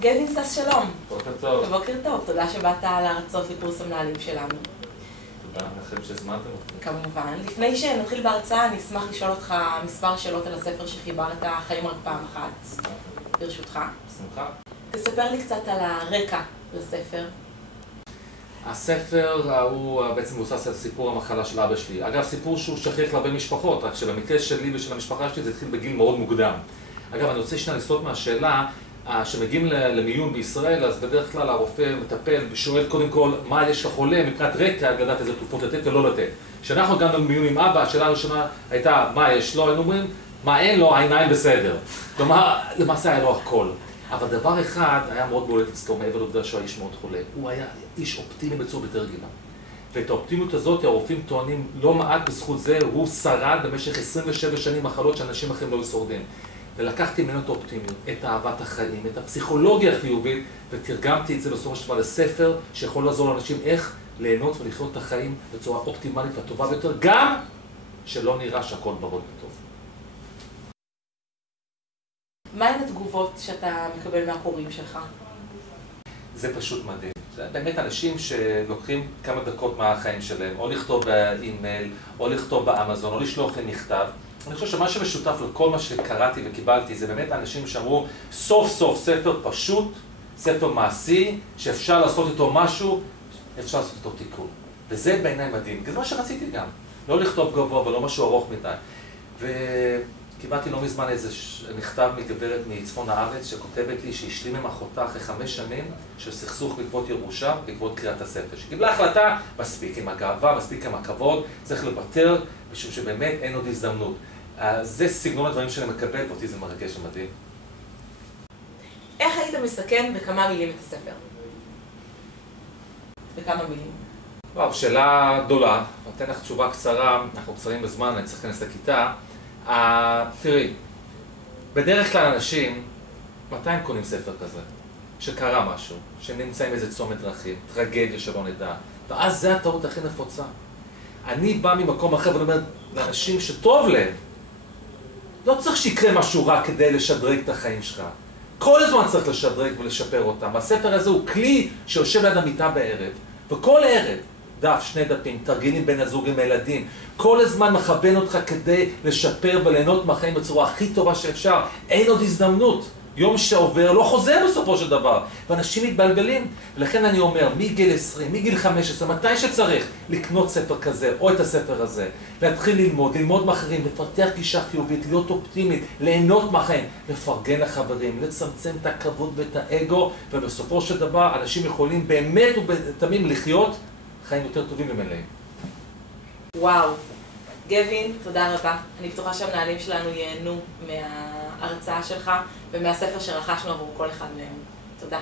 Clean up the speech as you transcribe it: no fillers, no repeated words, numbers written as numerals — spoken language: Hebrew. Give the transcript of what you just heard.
גווין סס, שלום. בוקר טוב. בוקר טוב, תודה שבאת להרצות לקורס המנהלים שלנו. תודה לכם שהזמנתם אותי. כמובן. לפני שנתחיל בהרצאה, אני אשמח לשאול אותך מספר שאלות על הספר שחיברת, חיים רק פעם אחת. ברשותך. בשמחה. תספר לי קצת על הרקע לספר. הספר הוא בעצם מבוסס על סיפור המחלה של אבא שלי. אגב, סיפור שהוא שכיח להרבה משפחות, רק שבמקרה שלי ושל המשפחה שלי זה התחיל בגיל מאוד מוקדם. אגב, אני רוצה שנייה לסטות מהשאלה, שמגיעים למיון בישראל, אז בדרך כלל הרופא מטפל ושואל קודם כל מה יש לחולה מבחינת רקע, לדעת איזה תרופות לתת ולא לתת. כשאנחנו הגענו למיון עם אבא, השאלה הראשונה הייתה מה יש לו, היינו אומרים, מה אין לו, העיניים בסדר. כלומר, למעשה היה לו הכל. אבל דבר אחד היה מאוד בולט אצלו מעבר לעובדה שהוא היה איש מאוד חולה. הוא היה איש אופטימי בצורה יותר רגילה. ואת האופטימיות הזאת, הרופאים טוענים לא מעט בזכות זה, הוא שרד במשך 27 שנים מחלות שאנשים אחרים לא שורדים. ולקחתי ממנו את האופטימיות, את אהבת החיים, את הפסיכולוגיה החיובית, ותרגמתי את זה בסופו של דבר לספר שיכול לעזור לאנשים איך ליהנות ולחיות את החיים בצורה אופטימלית והטובה ביותר, גם שלא נראה שהכל ברור וטוב. מהן התגובות שאתה מקבל מהקוראים שלך? זה פשוט מדהים. זה באמת אנשים שלוקחים כמה דקות מהחיים שלהם, או לכתוב באימייל, או לכתוב באמזון, או לשלוח לי מכתב. אני חושב שמה שמשותף לכל מה שקראתי וקיבלתי זה באמת אנשים שאמרו סוף סוף ספר פשוט, ספר מעשי, שאפשר לעשות איתו משהו, אפשר לעשות איתו תיקון. וזה בעיניי מדהים, כי זה מה שרציתי גם. לא לכתוב גבוה ולא משהו ארוך מדי. וקיבלתי לא מזמן איזה מכתב מגברת מצפון הארץ שכותבת לי שהשלים עם אחותה אחרי 5 שנים של סכסוך בעקבות ירושה, בעקבות קריאת הספר. שקיבלה החלטה, מספיק עם הגאווה, מספיק עם הכבוד, צריך לוותר, משום שבאמת אין עוד הזדמנות. זה סגנון הדברים שאני מקבל, ואותי זה מרגש ומדהים. איך היית מסכם בכמה מילים את הספר? בכמה מילים. וואו, שאלה גדולה. נותן לך תשובה קצרה, אנחנו קצרים בזמן, אני צריך להיכנס לכיתה. תראי, בדרך כלל אנשים, מתי הם קונים ספר כזה? שקרה משהו, שנמצאים איזה צומת דרכים, טרגדיה שלא נדע, ואז זה הטעות הכי נפוצה. אני בא ממקום אחר ואני אומר לאנשים שטוב להם, לא צריך שיקרה משהו רע כדי לשדרג את החיים שלך. כל הזמן צריך לשדרג ולשפר אותם. והספר הזה הוא כלי שיושב ליד המיטה בערב, וכל ערב, דף, 2 דפים, תרגילים בין הזוג עם הילדים, כל הזמן מכוון אותך כדי לשפר וליהנות מהחיים בצורה הכי טובה שאפשר. אין עוד הזדמנות. יום שעובר לא חוזר בסופו של דבר, ואנשים מתבלבלים. ולכן אני אומר, מגיל 20, מגיל 15, מתי שצריך לקנות ספר כזה, או את הספר הזה, להתחיל ללמוד מאחרים, לפתח גישה חיובית, להיות אופטימית, ליהנות מהחיים, לפרגן לחברים, לצמצם את הכבוד ואת האגו, ובסופו של דבר אנשים יכולים באמת ובתמים לחיות חיים יותר טובים ומלאים. וואו. גווין, תודה רבה. אני בטוחה שהמנהלים שלנו ייהנו מההרצאה שלך ומהספר שרכשנו עבור כל אחד מהם. תודה.